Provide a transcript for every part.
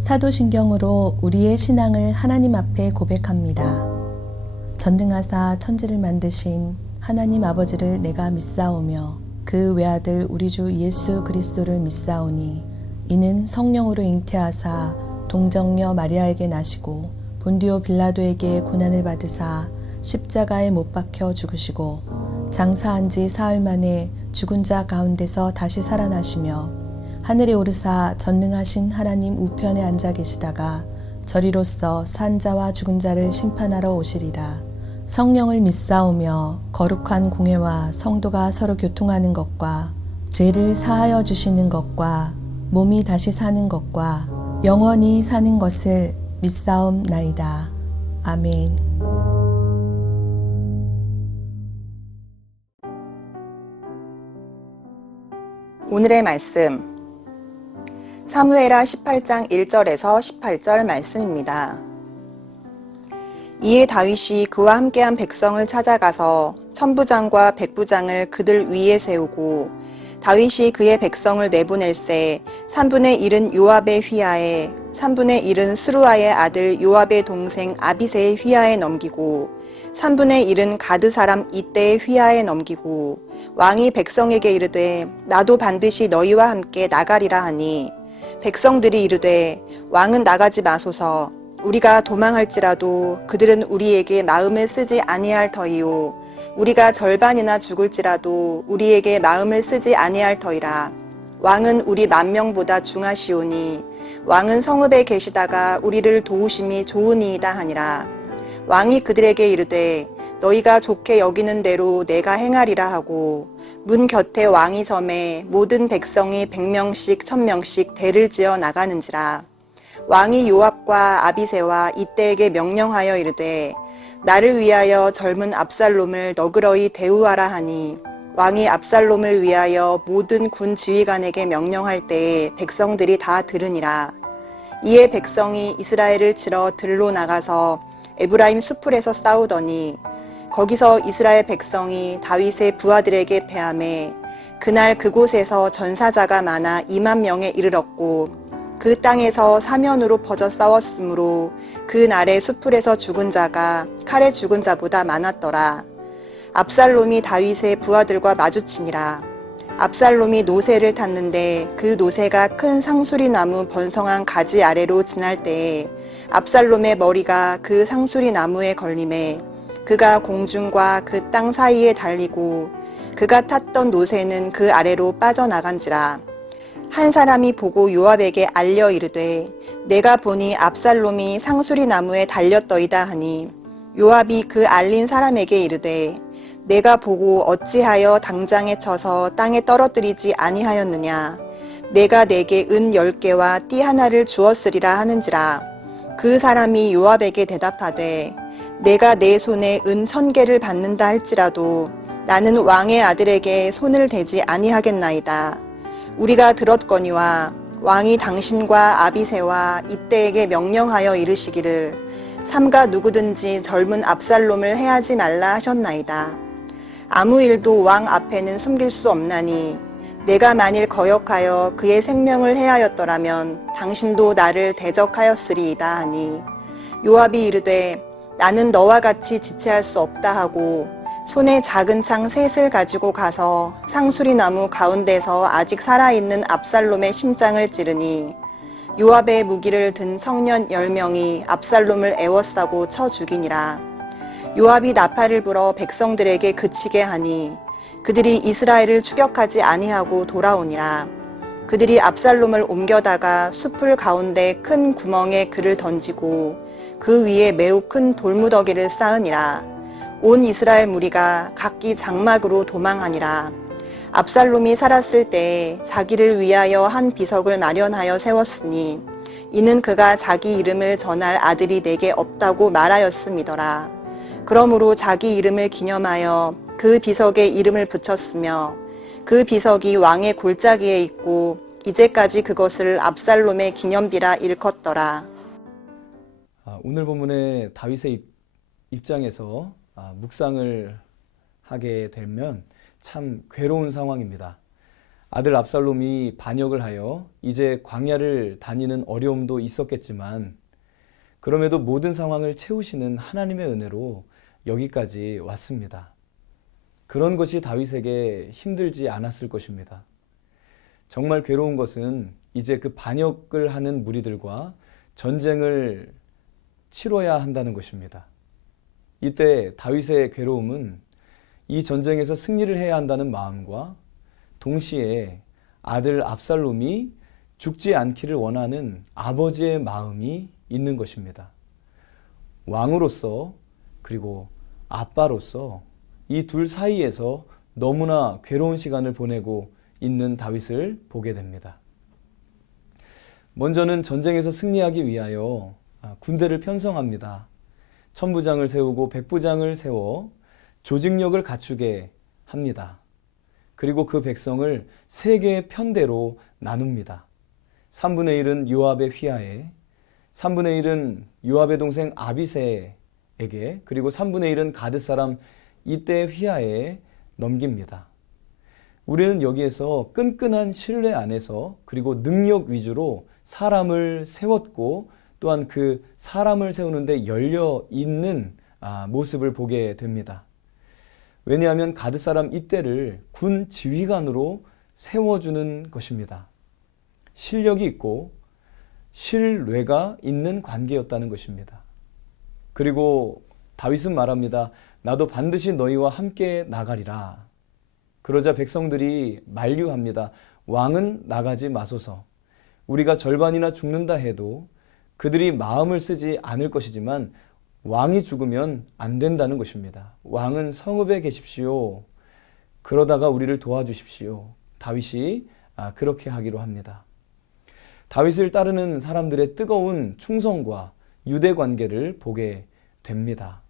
사도신경으로 우리의 신앙을 하나님 앞에 고백합니다. 전능하사 천지를 만드신 하나님 아버지를 내가 믿사오며 그 외아들 우리 주 예수 그리스도를 믿사오니 이는 성령으로 잉태하사 동정녀 마리아에게 나시고 본디오 빌라도에게 고난을 받으사 십자가에 못 박혀 죽으시고 장사한 지 사흘 만에 죽은 자 가운데서 다시 살아나시며 하늘에 오르사 전능하신 하나님 우편에 앉아 계시다가 저리로서 산 자와 죽은 자를 심판하러 오시리라. 성령을 믿사오며 거룩한 공회와 성도가 서로 교통하는 것과 죄를 사하여 주시는 것과 몸이 다시 사는 것과 영원히 사는 것을 믿사옵나이다. 아멘. 오늘의 말씀 사무엘하 18장 1절에서 18절 말씀입니다. 이에 다윗이 그와 함께한 백성을 찾아가서 천부장과 백부장을 그들 위에 세우고 다윗이 그의 백성을 내보낼새 3분의 1은 요압의 휘하에 3분의 1은 스루아의 아들 요압의 동생 아비새의 휘하에 넘기고 3분의 1은 가드 사람 이때의 휘하에 넘기고 왕이 백성에게 이르되 나도 반드시 너희와 함께 나가리라 하니 백성들이 이르되 왕은 나가지 마소서 우리가 도망할지라도 그들은 우리에게 마음을 쓰지 아니할 터이요 우리가 절반이나 죽을지라도 우리에게 마음을 쓰지 아니할 터이라. 왕은 우리 10,000명보다 중하시오니 왕은 성읍에 계시다가 우리를 도우심이 좋으니이다 하니라. 왕이 그들에게 이르되 너희가 좋게 여기는 대로 내가 행하리라 하고 문 곁에 왕이 섬에 모든 백성이 100명씩 1000명씩 대를 지어 나가는지라. 왕이 요압과 아비새와 이때에게 명령하여 이르되 나를 위하여 젊은 압살롬을 너그러이 대우하라 하니 왕이 압살롬을 위하여 모든 군 지휘관에게 명령할 때에 백성들이 다 들으니라. 이에 백성이 이스라엘을 치러 들로 나가서 에브라임 수풀에서 싸우더니 거기서 이스라엘 백성이 다윗의 부하들에게 패하매 그날 그곳에서 전사자가 많아 20,000명에 이르렀고 그 땅에서 사면으로 퍼져 싸웠으므로 그 날에 수풀에서 죽은 자가 칼에 죽은 자보다 많았더라. 압살롬이 다윗의 부하들과 마주치니라. 압살롬이 노새를 탔는데 그 노새가 큰 상수리 나무 번성한 가지 아래로 지날 때에 압살롬의 머리가 그 상수리 나무에 걸림에 그가 공중과 그 땅 사이에 달리고 그가 탔던 노새는 그 아래로 빠져나간지라. 한 사람이 보고 요압에게 알려 이르되 내가 보니 압살롬이 상수리 나무에 달렸더이다 하니 요압이 그 알린 사람에게 이르되 내가 보고 어찌하여 당장에 쳐서 땅에 떨어뜨리지 아니하였느냐. 내가 내게 은 10개와 띠 하나를 주었으리라 하는지라. 그 사람이 요압에게 대답하되 내가 내 손에 은 1000개를 받는다 할지라도 나는 왕의 아들에게 손을 대지 아니하겠나이다. 우리가 들었거니와 왕이 당신과 아비새와 이때에게 명령하여 이르시기를 삼가 누구든지 젊은 압살롬을 해하지 말라 하셨나이다. 아무 일도 왕 앞에는 숨길 수 없나니 내가 만일 거역하여 그의 생명을 해하였더라면 당신도 나를 대적하였으리이다 하니 요압이 이르되 나는 너와 같이 지체할 수 없다 하고 손에 작은 창 셋을 가지고 가서 상수리 나무 가운데서 아직 살아있는 압살롬의 심장을 찌르니 요압의 무기를 든 청년 10명이 압살롬을 애워싸고 쳐 죽이니라. 요압이 나팔을 불어 백성들에게 그치게 하니 그들이 이스라엘을 추격하지 아니하고 돌아오니라. 그들이 압살롬을 옮겨다가 숲을 가운데 큰 구멍에 그를 던지고 그 위에 매우 큰 돌무더기를 쌓으니라. 온 이스라엘 무리가 각기 장막으로 도망하니라. 압살롬이 살았을 때에 자기를 위하여 한 비석을 마련하여 세웠으니 이는 그가 자기 이름을 전할 아들이 내게 없다고 말하였음이더라. 그러므로 자기 이름을 기념하여 그 비석에 이름을 붙였으며 그 비석이 왕의 골짜기에 있고 이제까지 그것을 압살롬의 기념비라 일컫더라. 오늘 본문의 다윗의 입장에서 묵상을 하게 되면 참 괴로운 상황입니다. 아들 압살롬이 반역을 하여 이제 광야를 다니는 어려움도 있었겠지만 그럼에도 모든 상황을 채우시는 하나님의 은혜로 여기까지 왔습니다. 그런 것이 다윗에게 힘들지 않았을 것입니다. 정말 괴로운 것은 이제 그 반역을 하는 무리들과 전쟁을 치러야 한다는 것입니다. 이때 다윗의 괴로움은 이 전쟁에서 승리를 해야 한다는 마음과 동시에 아들 압살롬이 죽지 않기를 원하는 아버지의 마음이 있는 것입니다. 왕으로서 그리고 아빠로서 이 둘 사이에서 너무나 괴로운 시간을 보내고 있는 다윗을 보게 됩니다. 먼저는 전쟁에서 승리하기 위하여 군대를 편성합니다. 천부장을 세우고 백부장을 세워 조직력을 갖추게 합니다. 그리고 그 백성을 세 개의 편대로 나눕니다. 3분의 1은 요압의 휘하에, 3분의 1은 요압의 동생 아비새에게, 그리고 3분의 1은 가드 사람 이때의 휘하에 넘깁니다. 우리는 여기에서 끈끈한 신뢰 안에서 그리고 능력 위주로 사람을 세웠고 또한 그 사람을 세우는데 열려 있는 모습을 보게 됩니다. 왜냐하면 가드 사람 이때를 군 지휘관으로 세워주는 것입니다. 실력이 있고 신뢰가 있는 관계였다는 것입니다. 그리고 다윗은 말합니다. 나도 반드시 너희와 함께 나가리라. 그러자 백성들이 만류합니다. 왕은 나가지 마소서. 우리가 절반이나 죽는다 해도 그들이 마음을 쓰지 않을 것이지만 왕이 죽으면 안 된다는 것입니다. 왕은 성읍에 계십시오. 그러다가 우리를 도와주십시오. 다윗이 그렇게 하기로 합니다. 다윗을 따르는 사람들의 뜨거운 충성과 유대 관계를 보게 됩니다.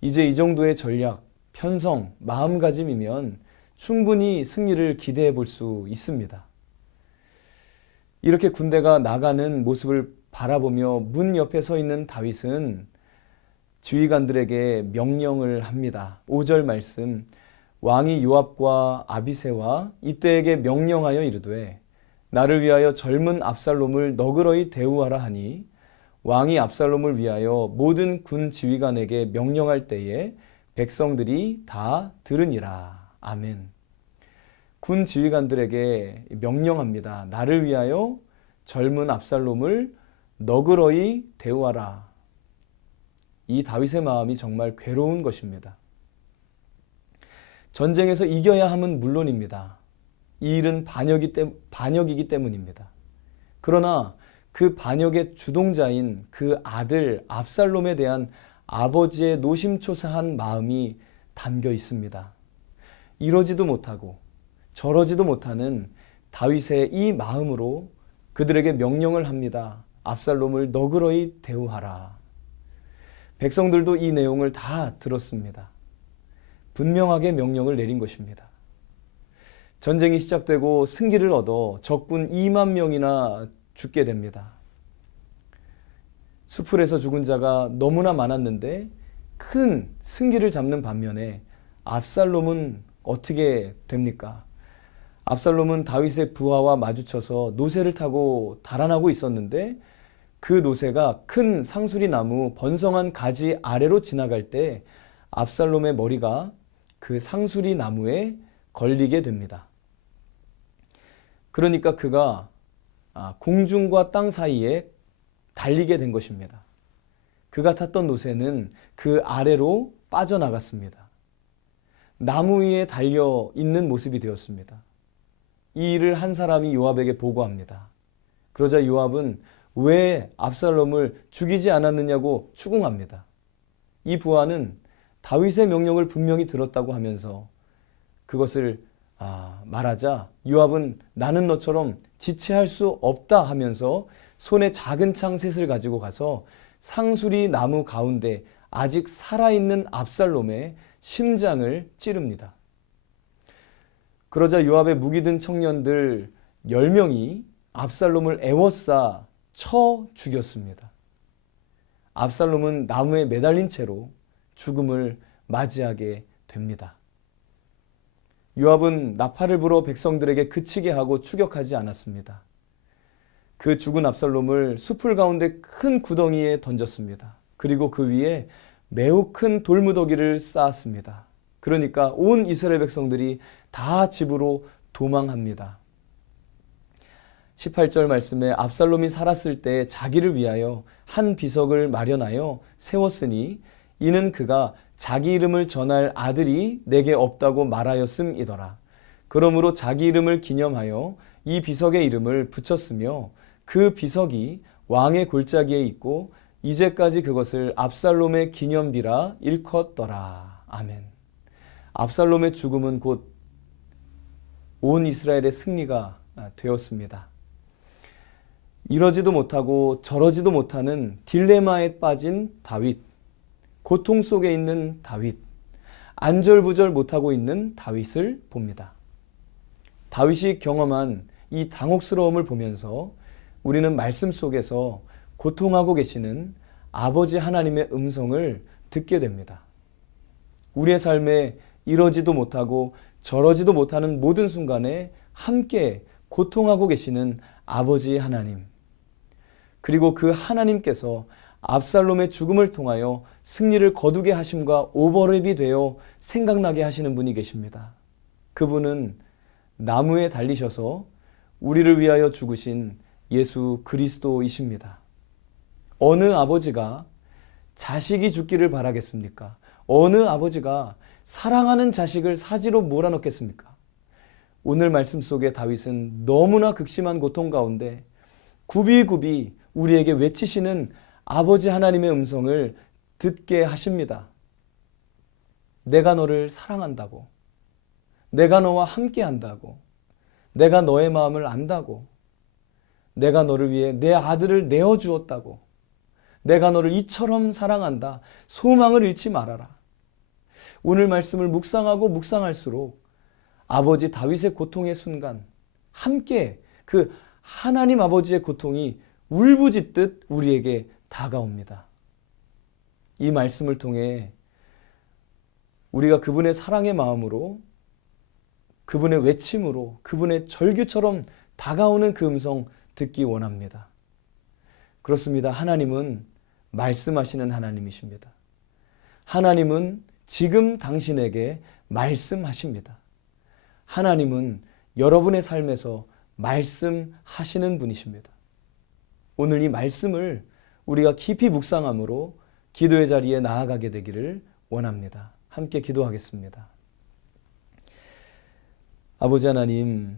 이제 이 정도의 전략, 편성, 마음가짐이면 충분히 승리를 기대해 볼 수 있습니다. 이렇게 군대가 나가는 모습을 바라보며 문 옆에 서 있는 다윗은 지휘관들에게 명령을 합니다. 5절 말씀, 왕이 요압과 아비새와 이때에게 명령하여 이르되 나를 위하여 젊은 압살롬을 너그러이 대우하라 하니 왕이 압살롬을 위하여 모든 군 지휘관에게 명령할 때에 백성들이 다 들으니라. 아멘. 군 지휘관들에게 명령합니다. 나를 위하여 젊은 압살롬을 너그러이 대우하라. 이 다윗의 마음이 정말 괴로운 것입니다. 전쟁에서 이겨야 함은 물론입니다. 이 일은 반역이기 때문입니다. 그러나 그 반역의 주동자인 그 아들 압살롬에 대한 아버지의 노심초사한 마음이 담겨 있습니다. 이러지도 못하고 저러지도 못하는 다윗의 이 마음으로 그들에게 명령을 합니다. 압살롬을 너그러이 대우하라. 백성들도 이 내용을 다 들었습니다. 분명하게 명령을 내린 것입니다. 전쟁이 시작되고 승기를 얻어 적군 2만 명이나 죽게 됩니다. 수풀에서 죽은 자가 너무나 많았는데 큰 승기를 잡는 반면에 압살롬은 어떻게 됩니까? 압살롬은 다윗의 부하와 마주쳐서 노새를 타고 달아나고 있었는데 그 노새가 큰 상수리 나무 번성한 가지 아래로 지나갈 때 압살롬의 머리가 그 상수리 나무에 걸리게 됩니다. 그러니까 그가 공중과 땅 사이에 달리게 된 것입니다. 그가 탔던 노새는 그 아래로 빠져나갔습니다. 나무 위에 달려 있는 모습이 되었습니다. 이 일을 한 사람이 요압에게 보고합니다. 그러자 요압은 왜 압살롬을 죽이지 않았느냐고 추궁합니다. 이 부하는 다윗의 명령을 분명히 들었다고 하면서 그것을 말하자 요압은 나는 너처럼 지체할 수 없다 하면서 손에 작은 창 셋을 가지고 가서 상수리 나무 가운데 아직 살아있는 압살롬의 심장을 찌릅니다. 그러자 요압의 무기 든 청년들 10명이 압살롬을 애워싸 쳐 죽였습니다. 압살롬은 나무에 매달린 채로 죽음을 맞이하게 됩니다. 요압은 나팔을 불어 백성들에게 그치게 하고 추격하지 않았습니다. 그 죽은 압살롬을 숲을 가운데 큰 구덩이에 던졌습니다. 그리고 그 위에 매우 큰 돌무더기를 쌓았습니다. 그러니까 온 이스라엘 백성들이 다 집으로 도망합니다. 18절 말씀에 압살롬이 살았을 때 자기를 위하여 한 비석을 마련하여 세웠으니 이는 그가 자기 이름을 전할 아들이 내게 없다고 말하였음이더라. 그러므로 자기 이름을 기념하여 이 비석의 이름을 붙였으며 그 비석이 왕의 골짜기에 있고 이제까지 그것을 압살롬의 기념비라 일컫더라. 아멘. 압살롬의 죽음은 곧 온 이스라엘의 승리가 되었습니다. 이러지도 못하고 저러지도 못하는 딜레마에 빠진 다윗, 고통 속에 있는 다윗, 안절부절 못하고 있는 다윗을 봅니다. 다윗이 경험한 이 당혹스러움을 보면서 우리는 말씀 속에서 고통하고 계시는 아버지 하나님의 음성을 듣게 됩니다. 우리의 삶에 이러지도 못하고 저러지도 못하는 모든 순간에 함께 고통하고 계시는 아버지 하나님, 그리고 그 하나님께서 압살롬의 죽음을 통하여 승리를 거두게 하심과 오버랩이 되어 생각나게 하시는 분이 계십니다. 그분은 나무에 달리셔서 우리를 위하여 죽으신 예수 그리스도이십니다. 어느 아버지가 자식이 죽기를 바라겠습니까? 어느 아버지가 사랑하는 자식을 사지로 몰아넣겠습니까? 오늘 말씀 속에 다윗은 너무나 극심한 고통 가운데 굽이굽이 우리에게 외치시는 아버지 하나님의 음성을 듣게 하십니다. 내가 너를 사랑한다고, 내가 너와 함께 한다고, 내가 너의 마음을 안다고, 내가 너를 위해 내 아들을 내어주었다고, 내가 너를 이처럼 사랑한다. 소망을 잃지 말아라. 오늘 말씀을 묵상하고 묵상할수록 아버지 다윗의 고통의 순간 함께 그 하나님 아버지의 고통이 울부짖듯 우리에게 다가옵니다. 이 말씀을 통해 우리가 그분의 사랑의 마음으로, 그분의 외침으로, 그분의 절규처럼 다가오는 그 음성 듣기 원합니다. 그렇습니다. 하나님은 말씀하시는 하나님이십니다. 하나님은 지금 당신에게 말씀하십니다. 하나님은 여러분의 삶에서 말씀하시는 분이십니다. 오늘 이 말씀을 우리가 깊이 묵상함으로 기도의 자리에 나아가게 되기를 원합니다. 함께 기도하겠습니다. 아버지 하나님,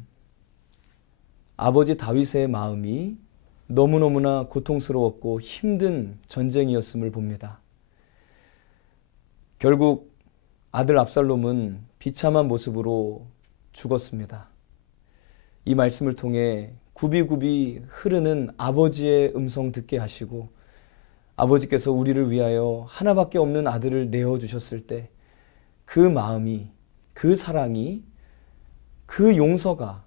아버지 다윗의 마음이 너무너무나 고통스러웠고 힘든 전쟁이었음을 봅니다. 결국 아들 압살롬은 비참한 모습으로 죽었습니다. 이 말씀을 통해 굽이굽이 흐르는 아버지의 음성 듣게 하시고 아버지께서 우리를 위하여 하나밖에 없는 아들을 내어주셨을 때 그 마음이, 그 사랑이, 그 용서가,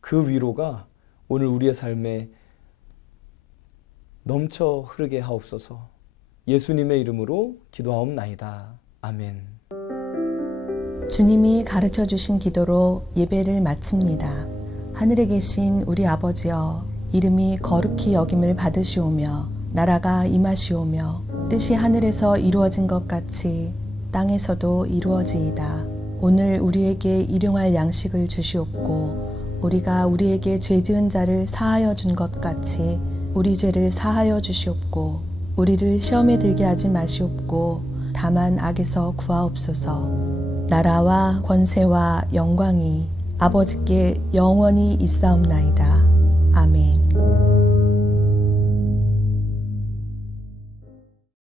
그 위로가 오늘 우리의 삶에 넘쳐 흐르게 하옵소서. 예수님의 이름으로 기도하옵나이다. 아멘. 주님이 가르쳐 주신 기도로 예배를 마칩니다. 하늘에 계신 우리 아버지여, 이름이 거룩히 여김을 받으시오며 나라가 임하시오며 뜻이 하늘에서 이루어진 것 같이 땅에서도 이루어지이다. 오늘 우리에게 일용할 양식을 주시옵고 우리가 우리에게 죄 지은 자를 사하여 준 것 같이 우리 죄를 사하여 주시옵고 우리를 시험에 들게 하지 마시옵고 다만 악에서 구하옵소서. 나라와 권세와 영광이 아버지께 영원히 있사옵나이다. 아멘.